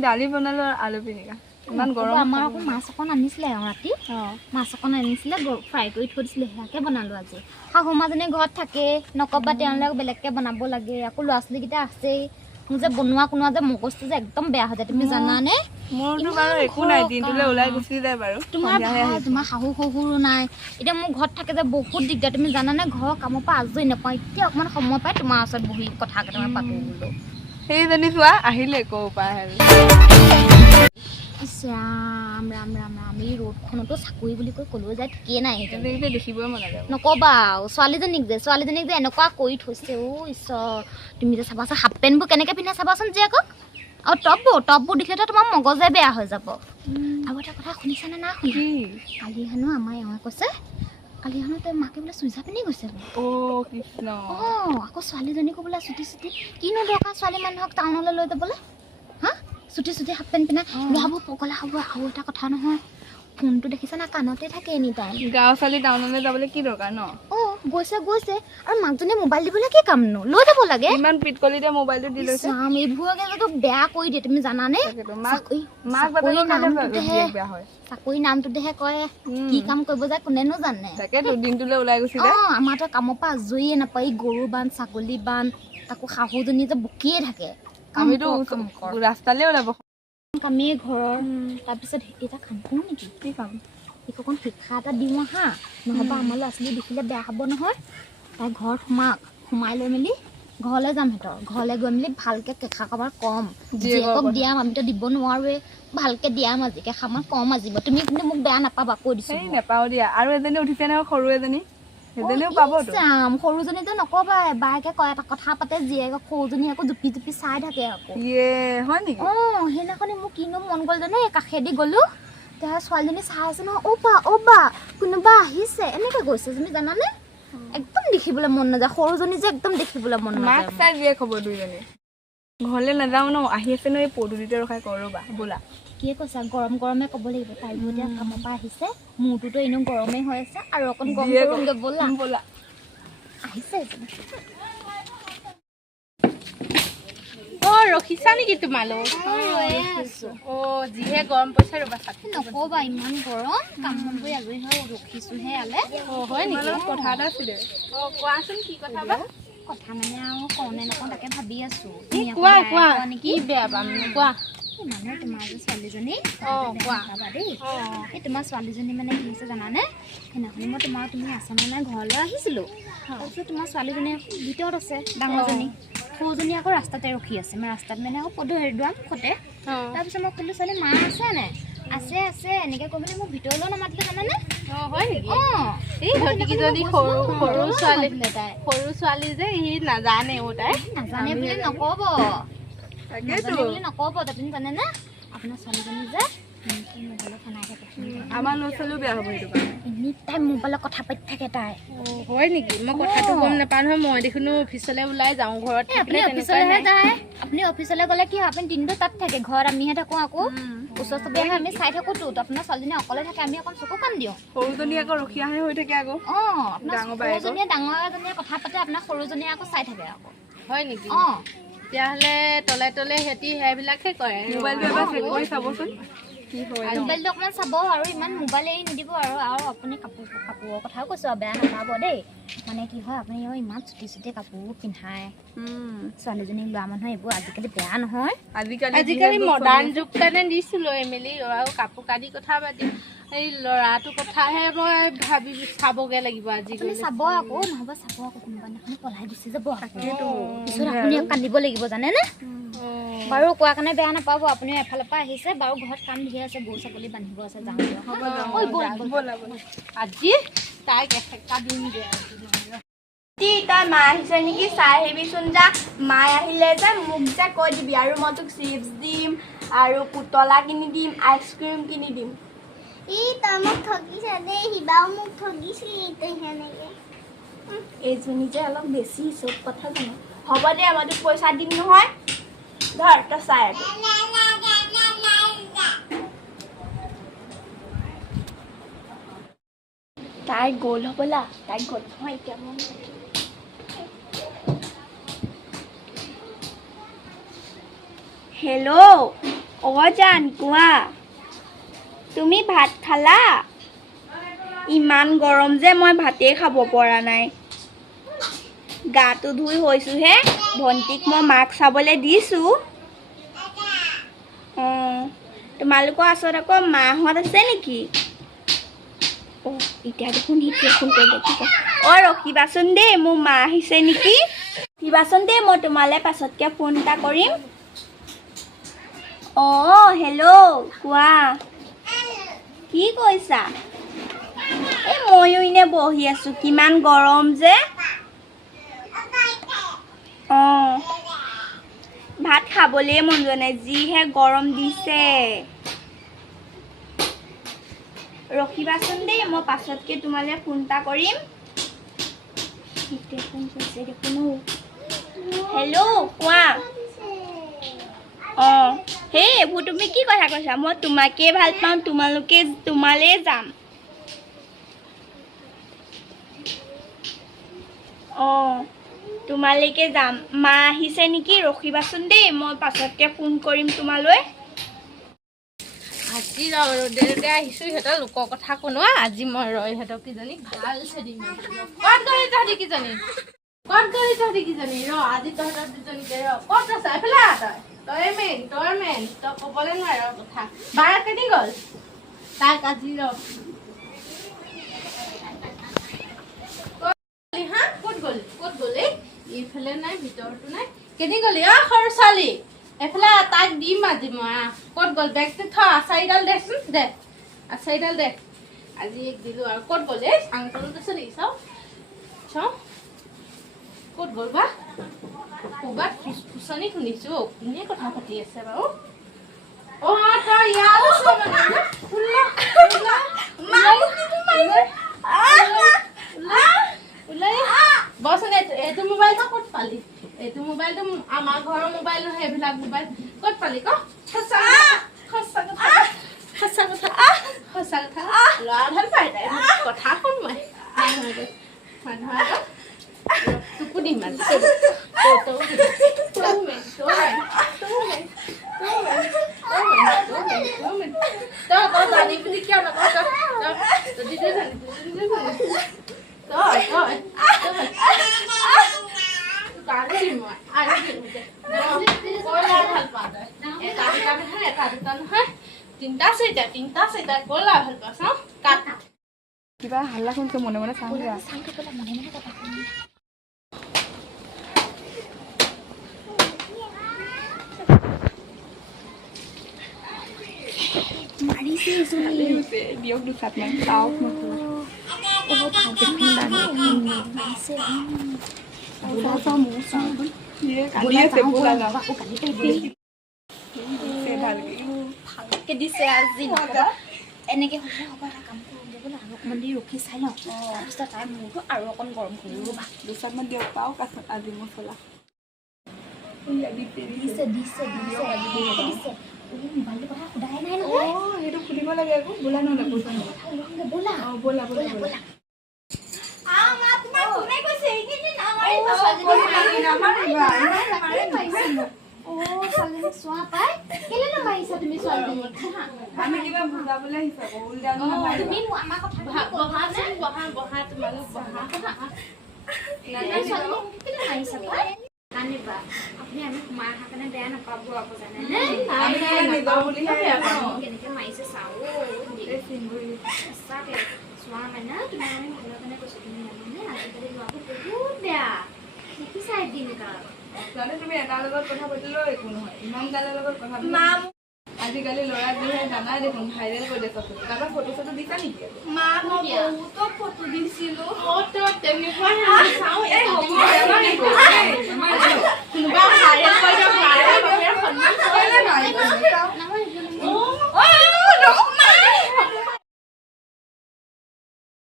দালি বনালো আলু পিটিকা ইমান গৰম আমাৰ আকৌ মাছ অকণ আনিছিলে ৰাতি মাছ অকণ আনিছিলে ফ্ৰাই কৰি থৈ দিছিলে সেয়াকে বনালো আজি শাহু মাজনী ঘৰত থাকে নকবা তেওঁলোকে বেলেগকে বনাব লাগে আকৌ ল'ৰা ছোৱালীকেইটা আছেই মোৰ যে বনোৱা কোনোৱা যে মগজটো যে একদম বেয়া হৈ যায় তুমি জানানে মোৰতো বাৰু একো নাই দিনটোলে ওলাই গুচি যায় বাৰু তোমাৰ শাহু শহুৰো নাই এতিয়া মোৰ ঘৰত থাকে যে বহুত দিগদাৰ তুমি জানানে ঘৰৰ কামৰ পৰা আজৰি নাপাওঁ এতিয়া অকণমান সময় পাই তোমাৰ ওচৰত বহি কথা কেইটামান পাতো বোলো সেইজনী চোৱা আহিলে ক'ৰ পৰা আহিল ইছ ৰাম ৰাম ৰাম ৰাম এই ৰ'দখনতো চাকৰি বুলি কৈ ক'লৈ যায় ঠিকেই নাই দেখিবই মন নাযাব নকবা ছোৱালীজনীক যে এনেকুৱা কৰি থৈছে অ' ঈশ্বৰ তুমি যে চাবাচোন হাফ পেণ্টবোৰ কেনেকৈ পিন্ধে চাবাচোন যে আকৌ আৰু টপবোৰ দেখিলেতো তোমাৰ মগজে বেয়া হৈ যাব আৰু এটা কথা শুনিছানে না শুনি কালি হেনো আমাৰ এওঁ কৈছে কালি হেনো তাই মাকে বোলে চুইজাৰ পিন্ধি গৈছে আকৌ ছোৱালীজনীকো বোলে চুটি কিনো দৰকাৰ ছোৱালী মানুহক টাউনলৈ লৈ যাবলৈ হা চুটি হাফ পেণ্ট পিন্ধাই বেয়াব পগলা হ'ব আৰু এটা কথা নহয় ফোনটো দেখিছা না কাণতে থাকে এনি টাইম গাঁও ছোৱালী টাউনলৈ যাবলৈ কি দৰকাৰ ন গৈছে আৰু মাকজনীয়ে মোবাইল দিবলৈ কি কাম নো লৈ যাব লাগে ইমান পিটকলিতে মোবাইলটো দি লৈছে এইবোৰকে যদি বেয়া কৰি দিয়ে তুমি জানানে চাকৰি নামটোতেহে কয় কি কাম কৰিব যায় কোনেনো জানে তাকেতো দিনটোলৈ ওলাই গুচি যায় আমাৰতো কামৰ পৰা আজৰিয়ে নাপায় গৰু বান্ধ ছাগলী বান্ধ তাকো শাহুজনী যে বকিয়ে থাকে আমিতো ৰাস্তালৈ ওলাব কামেই ঘৰৰ তাৰপিছত এটা কাম কৰোঁ নেকি কি কাম অকণ শিক্ষা এটা দিওঁ হা নহ'বা আমাৰ ল'ৰা ছোৱালী দেখিলে বেয়া হ'ব নহয় তাই ঘৰত সোমাই লৈ মেলি ঘৰলৈ যাম সিহঁতৰ ঘৰলৈ গৈ মেলি ভালকৈ কেঁচা খামাৰ কম জীয়েকক দিয়াম আমিতো দিব নোৱাৰোৱে ভালকৈ দিয়াম আজি কেঁচা খামাৰ কম আজিব তুমি কিন্তু মোক বেয়া নাপাবা কৈ দিছোঁ নাপাওঁ দিয়া আৰু এজনী উঠিছে নহয় সৰু এজনী সেইজনীও পাব সৰুজনী যে নকবা বায়েকে কয় এটা কথা পাতে জীয়েক সৰুজনী আকৌ জুপি চাই থাকে আকৌ হয় নেকি সেইদিনাখনি মোক কিনো মন গ'ল জানো এই কাষেদি গ'লো তাৰ ছোৱালীজনী চাই আছে নহয় অ' বা কোনোবা আহিছে এনেকৈ গৈছে তুমি জানানে একদম দেখিবলৈ মন নাযায় সৰুজনী যে একদম দেখিবলৈ মন নাযায় মাক চাই জীয়েক হ'ব দুইজনী ঘৰলৈ নাযাওঁ ন আহি আছে ন এই পদূলিতে ৰখাই কৰবা বোলা কি কৈছা গৰমে ক'ব লাগিব তাই এতিয়া কামৰ পৰা আহিছে মূৰটোতো এনেও গৰমেই হৈ আছে আৰু অকণ গৰমকৈ বোলা আহিছে ৰখিছা নেকি তোমালোক যিহে গৰম পৰিছে ৰবা নকবা ইমান গৰম কাম বন কৰি আজৰি হৈ ৰখিছোহে আলে হয় নেকি কথা এটা আছিলে কোৱাচোন কি কথা বা কথা মানে আৰু কওঁনে নকওঁ তাকে ভাবি আছো কোৱা নেকি বেয়া পাম কোৱা মানে তোমাৰ যে ছোৱালীজনী দেই এই তোমাৰ ছোৱালীজনী মানে কি হৈছে জানানে সেইদিনাখনি মই তুমি আছানে নাই ঘৰলৈ আহিছিলোঁ তাৰপিছত তোমাৰ ছোৱালীজনী ভিতৰত আছে ডাঙৰজনী সৰুজনী আকৌ ৰাস্তাতে ৰখি আছে মই ৰাস্তাত মানে আকৌ পদূলিৰ খতে তাৰপিছত মই ক'লোঁ ছোৱালী মা আছে নে আছে এনেকৈ কৈ মেলি মোক ভিতৰলৈ নামাতিলে জানানে হয় নেকি এই সিহঁতিকেইজনী সৰু ছোৱালী যে সি নাজানে নাজানে বুলি নক'ব আপুনি জানেনে আপোনাৰ ছোৱালীজনী যে আমাৰ ল'ৰা ছোৱালীও বেয়া হ'ব সেইটো কাৰণে এনি টাইম মোবাইলত কথা পাতি থাকে তাই হয় নেকি মই কথাটো গম নাপাওঁ নহয় মই দেখোন অফিচলৈ ওলাই যাওঁ ঘৰত আপুনি অফিচলৈ গ'লে কি হয় আপুনি দিনটো তাত থাকে ঘৰত আমিহে থাকোঁ আকৌ ওচৰ চুবুৰীয়া আমি চাই থাকোঁতো আপোনাৰ ছোৱালীজনী অকলে থাকে আমি অকণ চকু কাণ দিওঁ সৰুজনী আকৌ ৰখীয়াহে হৈ থাকে আকৌ সৰুজনীয়ে ডাঙৰ এজনীয়ে কথা পাতে আপোনাৰ সৰুজনীয়ে আকৌ চাই থাকে আকৌ হয় নেকি তেতিয়াহ'লে তলে সিহঁতি সেইবিলাকে কৰে মোবাইলটো এবাৰ চেক কৰি চাবচোন মোবাইলটো অকণমান চাব আৰু ইমান মোবাইল এৰি নিদিব আৰু আপুনি কাপোৰৰ কথাও কৈছোঁ আৰু বেয়া নাপাব দেই মানে কি হয় আপুনি ইমান চুটি কাপোৰ পিন্ধাই ছোৱালীজনী ল'ৰা মানুহ এইবোৰ আজিকালি বেয়া নহয় আজিকালি মডাৰ্ণ যুগ কাৰণে দিছোঁ লৈ মেলি আৰু কাপোৰ কানি কথা পাতি এই ল'ৰাটোৰ কথাহে মই ভাবি চাবগৈ লাগিব আজিকালি চাব আকৌ নহ'ব চাব আকৌ কোনোবা দিনাখন পলাই গুচি যাব পিছত আপুনি কান্দিব লাগিব জানেনে বাৰু কোৱা কাৰণে বেয়া নাপাব আপুনি এফালৰ পৰা আহিছে বাৰু ঘৰত কাম ধেৰ আছে গৰু ছাগলী বান্ধিব আছে যাওঁ আজি তাইক এফেক্টা দিমগৈ তই মা আহিছে নেকি চাই আহিবিচোন যা মায়ে আহিলে যে মোক যে কৈ দিবি আৰু মই তোক চিপছ দিম আৰু পুতলা কিনি দিম আইচক্ৰীম কিনি দিম তই মোক ঠগিছ দেই সিবাও মোক ঠগিছিলি তই সেনেকে এইজনী যে অলপ বেছি চব কথা জানো হ'ব দে মই তোক পইচা দিম নহয় ধৰ তই চাই তাই গ'ল হ'বলা তাই গ'ল নহয় এতিয়া মই হেল্ল' জান কোৱা তুমি ভাত খালা ইমান গৰম যে মই ভাতেই খাব পৰা নাই গাটো ধুই হৈছোহে ভণ্টিক মই মাক চাবলৈ দিছোঁ তোমালোকৰ ওচৰত আকৌ মাহঁত আছে নেকি এতিয়া দেখোন ফোন কৰিলে কি কয় ৰখিবাচোন দেই মোৰ মা আহিছে নেকি ৰখিবাচোন দেই মই তোমালৈ পাছতকৈ ফোন এটা কৰিম হেল্ল' কোৱা কি কৈছা ময়ো এনে বহি আছোঁ কিমান গৰম যে ভাত খাবলৈ মন যোৱা নাই যিহে গৰম দিছে ৰখিবাচোন দেই মই পাছতকৈ তোমালৈ ফোন এটা কৰিম হেল্ল' কোৱা সেই এইবোৰ তুমি কি কথা কৈছা মই তোমাকেই ভাল পাওঁ তোমালৈ যাম তোমালৈকে যাম মা আহিছে নেকি ৰখিবাচোন দেই মই পাছতকৈ ফোন কৰিম তোমালৈ আজি ৰ'দে আহিছোঁ সিহঁতৰ লোকৰ কথা কোনোৱা আজি মই ইহঁতক কিজনী ভালছে দিম ক'ত গ'লি তহঁতি কিজনী আজি তহঁতৰ দুজনীকে ক'ত আছে এইফালে তই মেইন তই ক'বলৈ নোৱাৰ কথা বাৰত কেনি গ'ল তাক আজি ক'ত গ'লি এইফালে নাই ভিতৰতো নাই কেনি গ'লি সৰু ছোৱালী এইফালে তাক দিম আজি মই ক'ত গ'ল বেগটো থ আচাৰিডাল দেচোন দে আচাৰিডাল দে আজি দিলোঁ আৰু ক'ত গ'ল আংকলত আছে নেকি চাওঁ ক'ত গ'ল বা ক'ৰবাত ফুচনি শুনিছোঁ কোনে কথা পাতি আছে বাৰু তই ইয়াত আছ ওলাই বচোন এইটো মোবাইলটো ক'ত পালি এইটো মোবাইলটো আমাৰ ঘৰৰ মোবাইল নহয় এইবিলাক মোবাইল ক'ত পালি সঁচা কথা ল'ৰা ভাল পাই তাই কথা শুনোৱাই তোকো দিম আজি তই জানি বুলি কিয় নকওঁ তিনটা চাৰিটা ক'লা ভাল পাওঁ চাওঁ কাট কিবা হাল্লা শুনিছো মনে মনে চাওঁ দিয়ক দুচাত মান চাওক ভালকে দিছে আজি এনেকে হ'লে হ'ব এটা কাম কৰোঁ বোলে আৰু অকণমান দেৰি ৰখি চাই লওঁ তাৰপিছত তাই মূৰটো আৰু অকণ গৰম কৰিব ৰ'বা দুচাত মান দিয়ক পাওক আজি মছলা মোবাইলটো কথা সোধাই নাই নহয় সেইটো সুধিব লাগে আকৌ বোলা নহ'লে ব'লা ব'লা চোৱা পাই কেলে নামাৰিছা তুমি ছোৱালীজনীক আমি কিবা বুজাবলৈ আহিছা তুমি আমাৰ কথা বহা তোমালোক বহা কেলে মাৰিছা পাই জানিবা আপুনি আমি সোমাই অহাৰ কাৰণে বেয়া নাপাব আকৌ জানেনে কেনেকে মাৰিছে চাওঁ সঁচাকে চোৱা মানে তুমি আমি ভালৰ কাৰণে কৈছো তুমি জানানে আজিকালি ল'ৰাটো বহুত বেয়া দেখিছা এদিনকাল তুমি এটাৰ লগত কথা পাতিলেও একো নহয় ইমান গালৰ লগত কথা আজিকালি ল'ৰা যিহে জানাই দেখোন ভাইৰেল কৰি দিয়ে চব কাৰোবাৰ ফটো চটো দিছা নেকি মা মই বহুতো ফটো দিছিলোঁ তেনেকুৱা